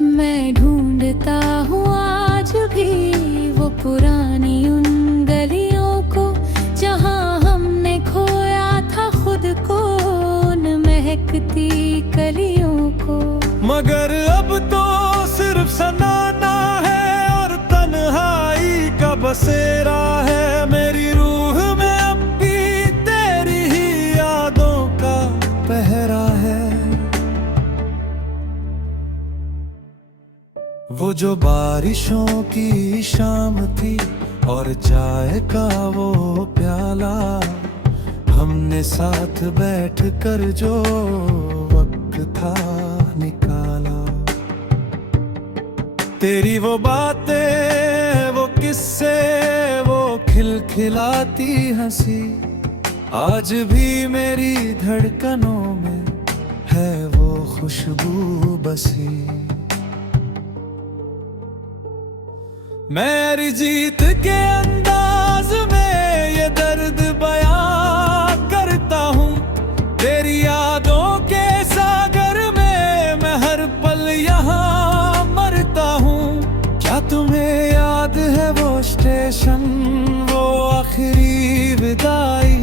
मैं ढूंढता हूँ आज भी वो पुरानी उन गलियों को जहाँ हमने खोया था खुद को, उन महकती कलियों को। मगर अब तो सिर्फ सनाना है और तन्हाई का बसेरा है। मेरी रूह में अब भी तेरी ही यादों का पहरा है। वो जो बारिशों की शाम थी और चाय का वो प्याला, हमने साथ बैठ कर जो वक्त था निकाला। तेरी वो बातें, वो किस्से, वो खिलखिलाती हंसी आज भी मेरी धड़कनों में है वो खुशबू बसी। मेरी जीत के अंदाज में ये दर्द बयां करता हूँ। तेरी यादों के सागर में मैं हर पल यहाँ मरता हूँ। क्या तुम्हें याद है वो स्टेशन, वो आखिरी विदाई,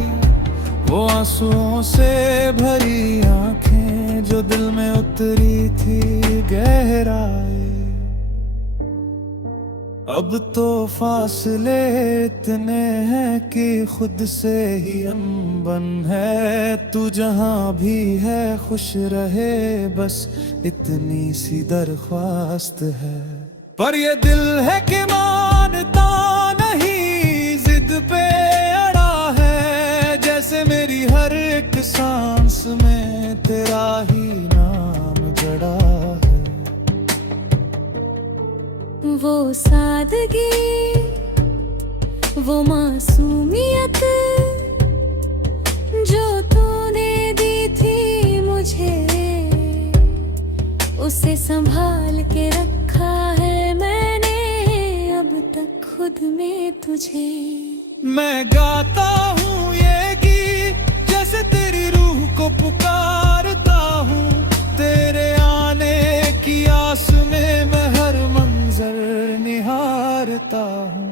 वो आंसुओं से भरी आंखें जो दिल में उतरी थी गहराई। अब तो फासले इतने हैं कि खुद से ही अनबन है। तू जहां भी है खुश रहे, बस इतनी सी दरख्वास्त है। पर ये दिल है कि मानता नहीं, जिद पे अड़ा है। जैसे मेरी हर एक सांस में तेरा ही नाम जड़ा है। वो सादगी, वो मासूमियत जो तूने दी थी मुझे, उसे संभाल के रखा है मैंने अब तक खुद में तुझे। मैं गाता हूँ ये गीत जैसे तेरी रूह को पुकारता हूँ। तेरे आने की आस में मैं हर मंजर निहारता हूँ।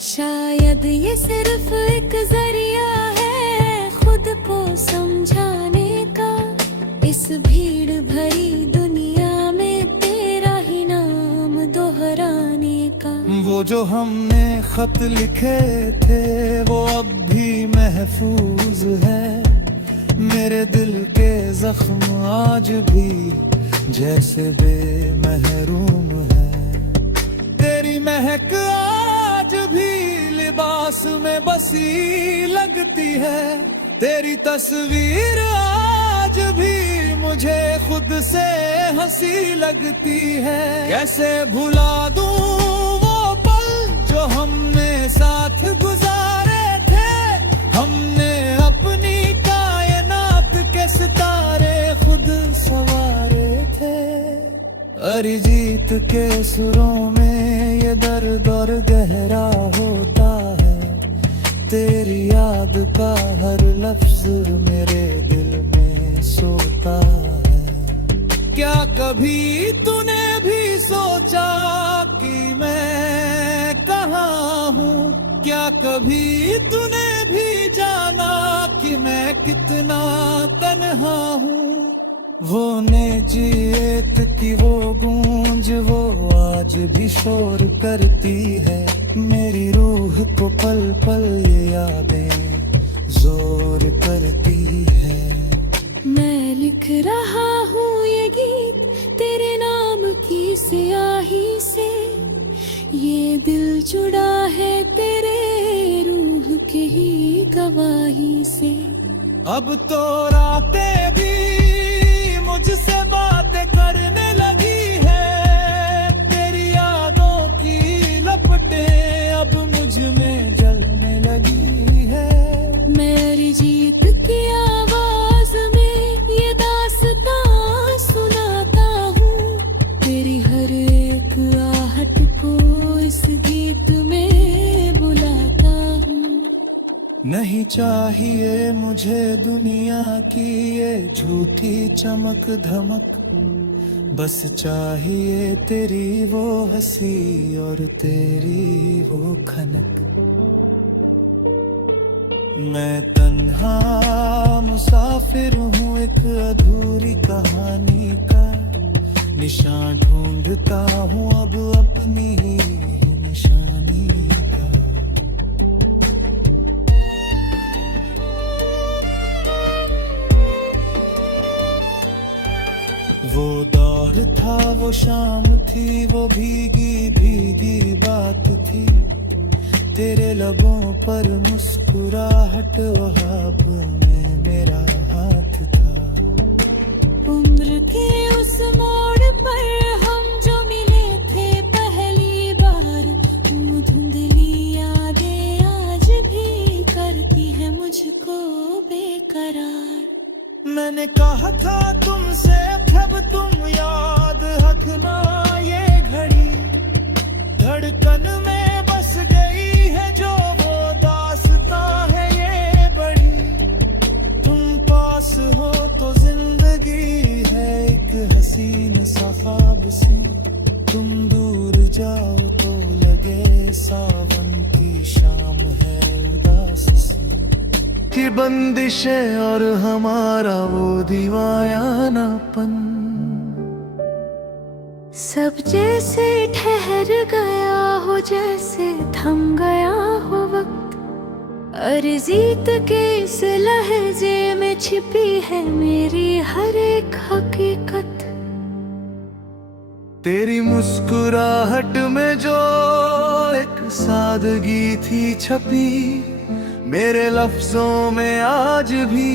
शायद ये सिर्फ एक जरिया है खुद को समझाने का। इस भीड़ भरी दुनिया में तेरा ही नाम दोहराने का। वो जो हमने खत लिखे थे वो अब भी महफूज है। मेरे दिल के जख्म आज भी जैसे बेमहरूम है। तेरी महक आज भी लिबास में बसी लगती है। तेरी तस्वीर आज भी मुझे खुद से हंसी लगती है। कैसे भुला दूं वो पल जो हमने साथ गुजारे थे। हमने अपनी कायनात के सितारे खुद संवारे थे। अरिजीत के सुरों में ये दर्द और गहरा होता है। तेरी याद का हर लफ्ज मेरे दिल में सोता है। क्या कभी तूने भी सोचा कि मैं कहाँ हूँ? क्या कभी तूने भी जाना कि मैं कितना तन्हा हूँ? वो नेजियत की वो गूंज वो आज भी शोर करती है। मेरी रूह को पल पल ये यादें जोर करती है। मैं लिख रहा हूँ ये गीत तेरे नाम की स्याही से। ये दिल जुड़ा है तेरे रूह के ही गवाही से। अब तो रातें भी मुझसे बातें करने लगी है। तेरी यादों की लपटें अब मुझ में जलने लगी है। मेरी जीत की आवाज में ये दास्तां सुनाता हूँ। तेरी हर एक आहट को इस गीत में बुलाता हूँ। नहीं चाहिए मुझे दुनिया की ये झूठी चमक धमक। बस चाहिए तेरी वो हंसी और तेरी वो खनक। मैं तन्हा मुसाफिर हूँ एक अधूरी कहानी का, निशान ढूंढता हूँ अब अपनी ही निशानी का। वो दौर था, वो शाम थी, वो भीगी भीगी बात थी, तेरे लबों पर मुस्कुराहट ख्वाब में मेरा हाथ था। उम्र के उस मोड़ पर हम जो मिले थे पहली बार, वो धुंधली यादें आज भी करती है मुझको बेकरार। मैंने कहा था तुमसे अब तुम याद रखना ये घड़ी, धड़कन में बस गई है जो वो दास्तां है ये बड़ी। तुम पास हो तो जिंदगी है एक हसीन सा ख्वाब सी, तुम दूर जाओ तो लगे सावन की शाम है उदास सी। की बंदिशें और हमारा वो दीवानापन, सब जैसे ठहर गया हो, जैसे थम गया हो वक्त। अर्जीत के इस लहजे में छिपी है मेरी हर एक हकीकत। तेरी मुस्कुराहट में जो एक सादगी थी छपी, मेरे लफ्जों में आज भी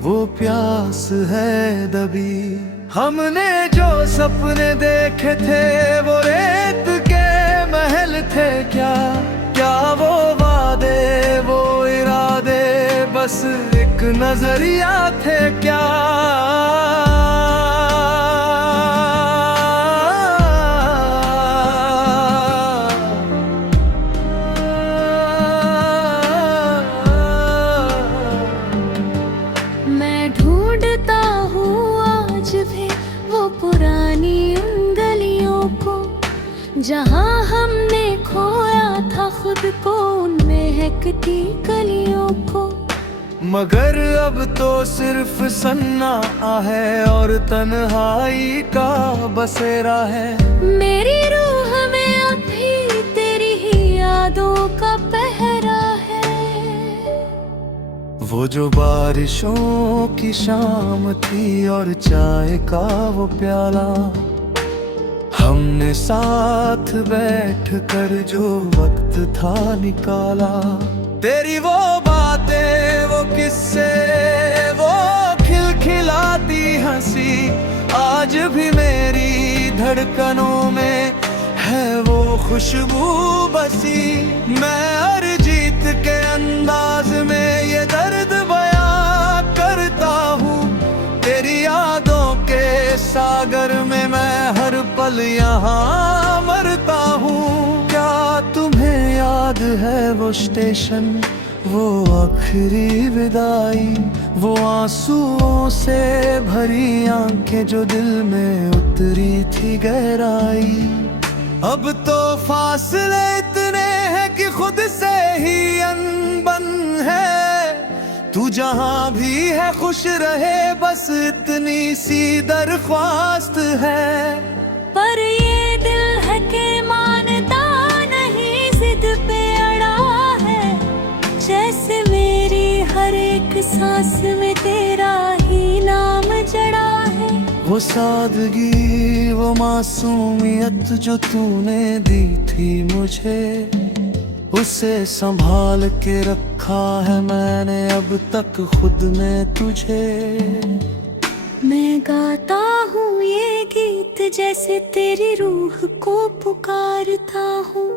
वो प्यास है दबी। हमने जो सपने देखे थे वो रेत के महल थे क्या, क्या वो वादे वो इरादे बस एक नजरिया थे क्या। मैं ढूंढता हूँ आज भी वो पुरानी उन गलियों को, जहाँ हमने खोया था खुद को उन महकती गलियों को। मगर अब तो सिर्फ सन्नाटा है और तन्हाई का बसेरा है। मेरी रूह में अभी तेरी ही यादों का पहरा है। वो जो बारिशों की शाम थी और चाय का वो प्याला, हमने साथ बैठ कर जो वक्त था निकाला। तेरी वो बातें वो किस्से वो खिलखिलाती हंसी, आज भी मेरी धड़कनों में है वो खुशबू बसी। मैं अरिजीत के अंदाज में ये दर्द बयां करता हूँ, तेरी यादों के सागर में मैं हर पल यहाँ मरता हूँ। क्या तुम्हें याद है वो स्टेशन, वो आखिरी विदाई, वो आंसुओं से भरी आंखें जो दिल में उतरी थी गहराई। अब तो फासले इतने हैं कि खुद से ही अनबन है। तू जहाँ भी है खुश रहे बस इतनी सी दरख्वास्त है। पर ये दिल है कि मानता नहीं, जिद पे अड़ा है। जैसे मेरी हर एक सांस में तेरा ही नाम जड़ा है। वो सादगी वो मासूमियत जो तूने दी थी मुझे, उसे संभाल के रखा है मैंने अब तक खुद में तुझे। मैं गाता हूँ ये गीत जैसे तेरी रूह को पुकारता हूँ।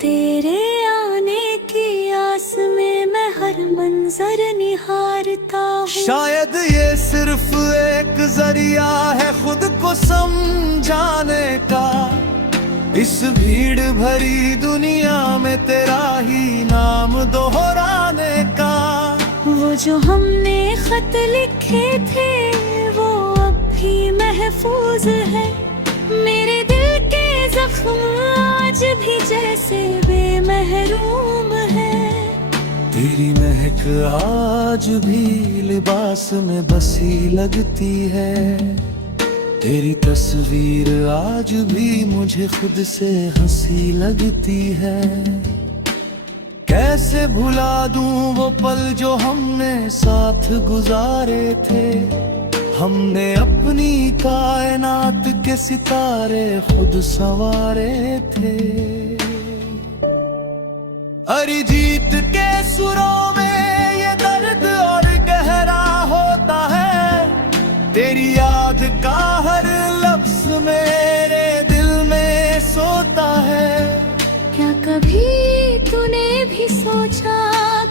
तेरे आने की आस में मैं हर मंजर निहारता हूँ। शायद ये सिर्फ एक जरिया है खुद को समझाने का, इस भीड़ भरी दुनिया में तेरा ही नाम दोहराने का। वो जो हमने खत लिखे थे वो अब भी महफूज है। मेरे दिल के जख्म आज भी जैसे बेमहरूम है। तेरी महक आज भी लिबास में बसी लगती है। तेरी तस्वीर आज भी मुझे खुद से हंसी लगती है। कैसे भुला दूं वो पल जो हमने साथ गुजारे थे। हमने अपनी कायनात के सितारे खुद संवारे थे। अरिजीत के सुरों में ये दर्द और गहरा होता है। तेरी याद का हर लफ्ज मेरे दिल में सोता है। क्या कभी तूने भी सोचा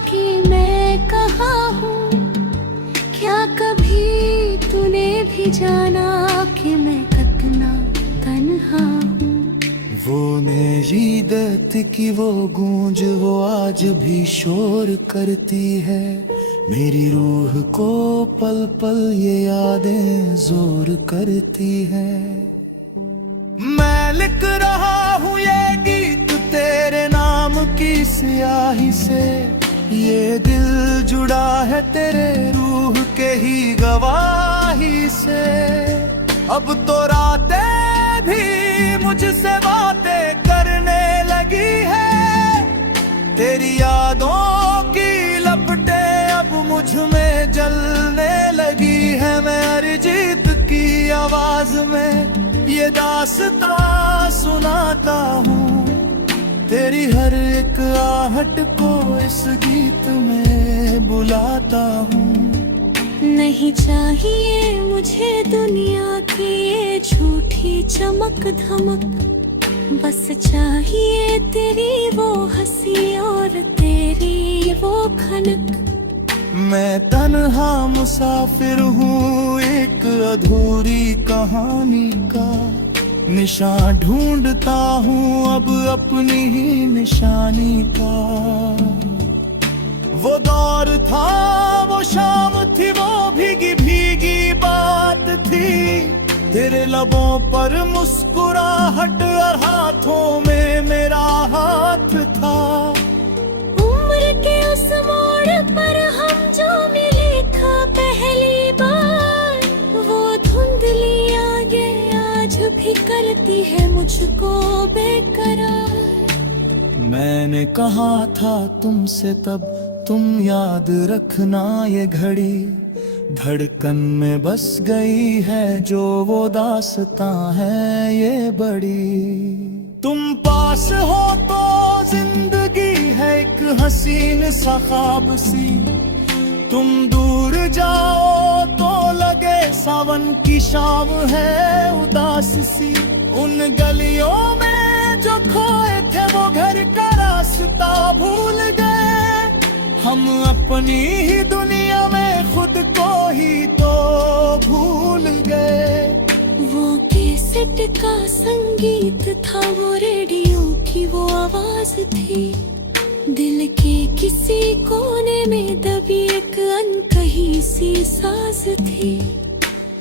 कि मैं कहाँ हूँ? क्या कभी तूने भी जाना कि मैं कितना तन्हा हूँ? वो मेरी दर्द की वो गूंज वो आज भी शोर करती है। मेरी रूह को पल पल ये यादें जोर करती है। मैं लिख रहा हूँ ये गीत तेरे नाम की स्याही से। ये दिल जुड़ा है तेरे रूह के ही गवाही से। अब तो रातें भी मुझसे बातें करने लगी है। तेरी यादों की लपटें अब मुझ में जलने लगी है। मैं अरिजीत की आवाज में ये दास्तां सुनाता हूँ। तेरी हर एक आहट को इस गीत में बुलाता हूँ। नहीं चाहिए मुझे दुनिया की ये झूठी चमक धमक। बस चाहिए तेरी वो हंसी और तेरी वो खनक। मैं तन्हा मुसाफिर हूँ एक अधूरी कहानी का। निशान ढूंढता हूँ अब अपनी ही निशानी का। वो दौर था वो शाम थी वो भीगी भीगी बात थी। तेरे लबों पर मुस्कुराहट और हाथों में मेरा हाथ था। उम्र के उस मोड़ पर हम जो मिले था पहली बार। वो धुंधली आगे आज भी करती है मुझको बेकरार। मैंने कहा था तुमसे तब तुम याद रखना ये घड़ी। धड़कन में बस गई है जो वो दास्तां है ये बड़ी। तुम पास हो तो जिंदगी है एक हसीन सा ख्वाब सी। तुम दूर जाओ तो लगे सावन की शाम है उदास सी। उन गलियों में जो खोए थे वो घर का रास्ता भूल गए। हम अपनी ही दुनिया में खुद को ही तो भूल गए। वो कैसेट का संगीत था वो रेडियो की वो आवाज थी। दिल के किसी कोने में दबी एक अनकही सी सांस थी।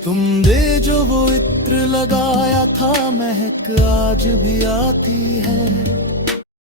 तुमने जो वो इत्र लगाया था महक आज भी आती है।